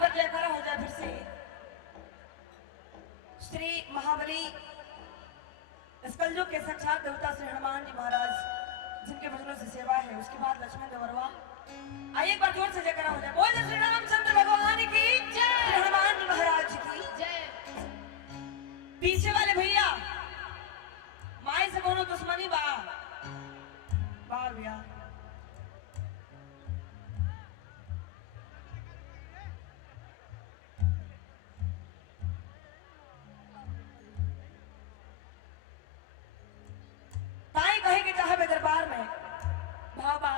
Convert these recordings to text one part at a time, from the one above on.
बार जयकारा हो जाए फिर से। श्री महाबली स्कंदों के साक्षात देवता श्री हनुमान जी महाराज जिनके भजनों से सेवा है, उसके बाद लक्ष्मण देवरवा। आइए एक बार जोर से जयकारा हो जाए। बोल श्री रामचंद्र भगवान की जय, हनुमान जी महाराज की जय। पीछे वाले भैया माई से कोनो दुश्मनी बा भैया। ताई कहे कि चाहे दरबार में भाबा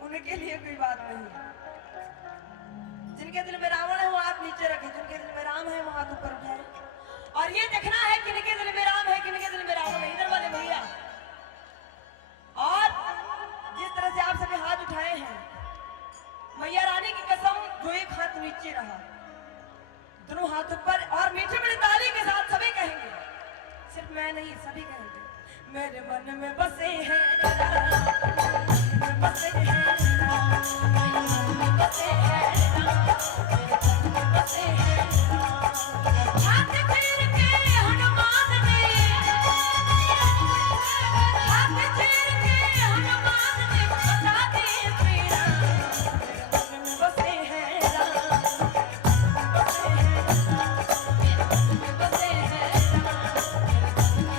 उनके लिए कोई बात नहीं। जिनके दिल में रावण है वो हाथ नीचे रखे, जिनके दिल में राम है वो हाथ ऊपर उठाए। और ये देखना है किनके दिल में राम है किनके दिल में रावण है। इधर वाले भैया और जिस तरह से आप सभी हाथ उठाए हैं, मैया रानी की कसम जो एक हाथ नीचे रहा दोनों हाथ ऊपर और मीठी मीठी ताली के साथ सभी कहेंगे, सिर्फ मैं नहीं सभी कहेंगे, मेरे मन में बसे हैं बसे हैं बसे हैं बसे हैं। हाथ फेर के हनुमान ने हाथ फेर के हनुमान ने बता दे श्री राम, मेरे मन में बसे हैं बसे हैं बसे हैं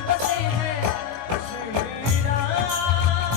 बसे हैं श्री राम।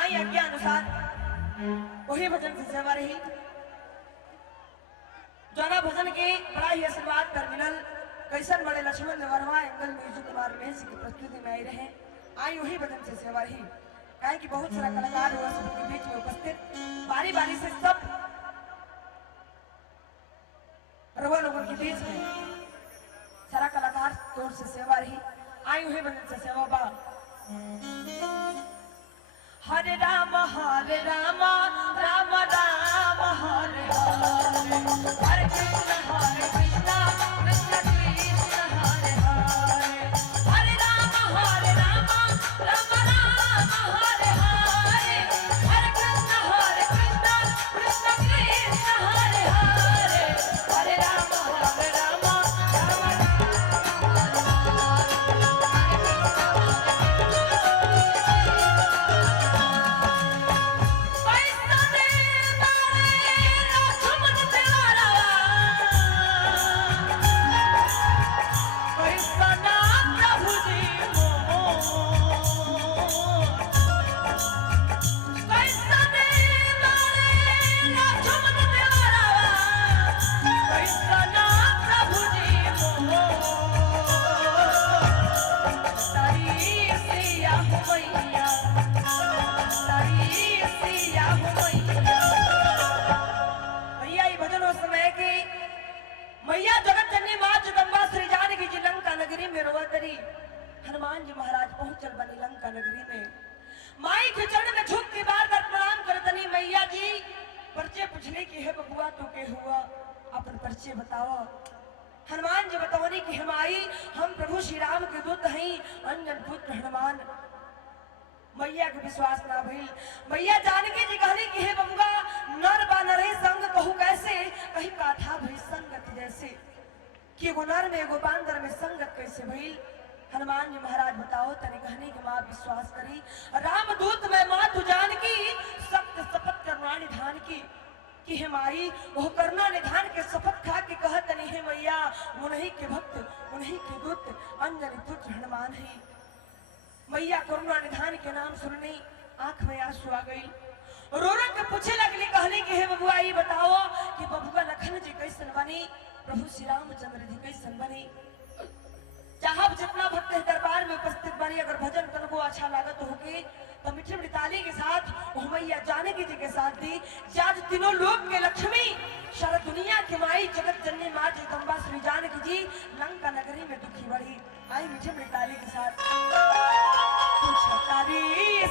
आई आज्ञा अनुसार वही भजन से सेवा रही। जोना भजन के बड़ा ही आशीर्वाद कर मिलल कैसन बड़े लक्ष्मण देवरवा एंगल म्यूजिक कुमार महेश की प्रस्तुति में आई रहे। आई वही भजन से सेवा रही। काहे कि बहुत सारा कलाकार हुआ सबके बीच में उपस्थित बारी बारी से सब रवा लोगों के बीच में सारा कलाकार तौर से सेवा रही। आई वही भजन से सेवा बा। हरे राम राम राम हरे हरे हरे कृष्ण कृष्ण कृष्ण हरे हरे हरे राम हरे राम राम हरे हरे हरे कृष्ण कृष्ण कृष्ण हरे हरे हरे राम मैया जगत जननी मां जगदम्बा श्री जानकी जी लंका नगरी में रोवतरी। हनुमान जी महाराज पहुंचल बनी लंका नगरी में। माई के चरण में झुक के बार बार प्रणाम करतनी। मैया जी परिचय पूछने की है बबुआ तू के हुआ अपन परिचय बताओ। हनुमान जी बतावनी कि माई हम प्रभु श्री राम के दूत हैं अंजन पुत्र हनुमान। मैया के विश्वास ना भइल। मैया जानकी जी कहली कि हे बबुआ नर बा नरे संग कहू कैसे कहीं काठा भई संगत जैसे कि एगो नर में एगो बांदर में संगत कैसे भइल। हनुमान जी महाराज बताओ तनी कहने के मां विश्वास करी। राम दूत में मां तू जानकी सत्य शपथ करना निधान की कि हे माई वो करना निधान के शपथ खा के कहत नहीं है मैया उन्हीं के भक्त उन्हीं के दूत अंजन पुत्र हनुमान है। मैया करुणा निधान के नाम सुननी आंख में आंसू आ गई। रो रो के पूछे लगली कहली कि हे बबुआ ये बताओ कि बबुआ लखन जी कैसन बनी प्रभु श्री रामचंद्र जी कैसन बनी। चाहब जितना भक्त दरबार में उपस्थित बनी अगर भजन करको अच्छा लागत होगी तो मीठी मीठी ताली के साथ मैया जानकी जी के साथ दी। आज तीनों लोक के लक्ष्मी सारा दुनिया की माई जगत जननी मां जगदम्बा श्री जानकी जी लंका नगरी में दुखी बढ़ी। आई मीठी मीठी ताली के साथ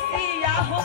सिया हो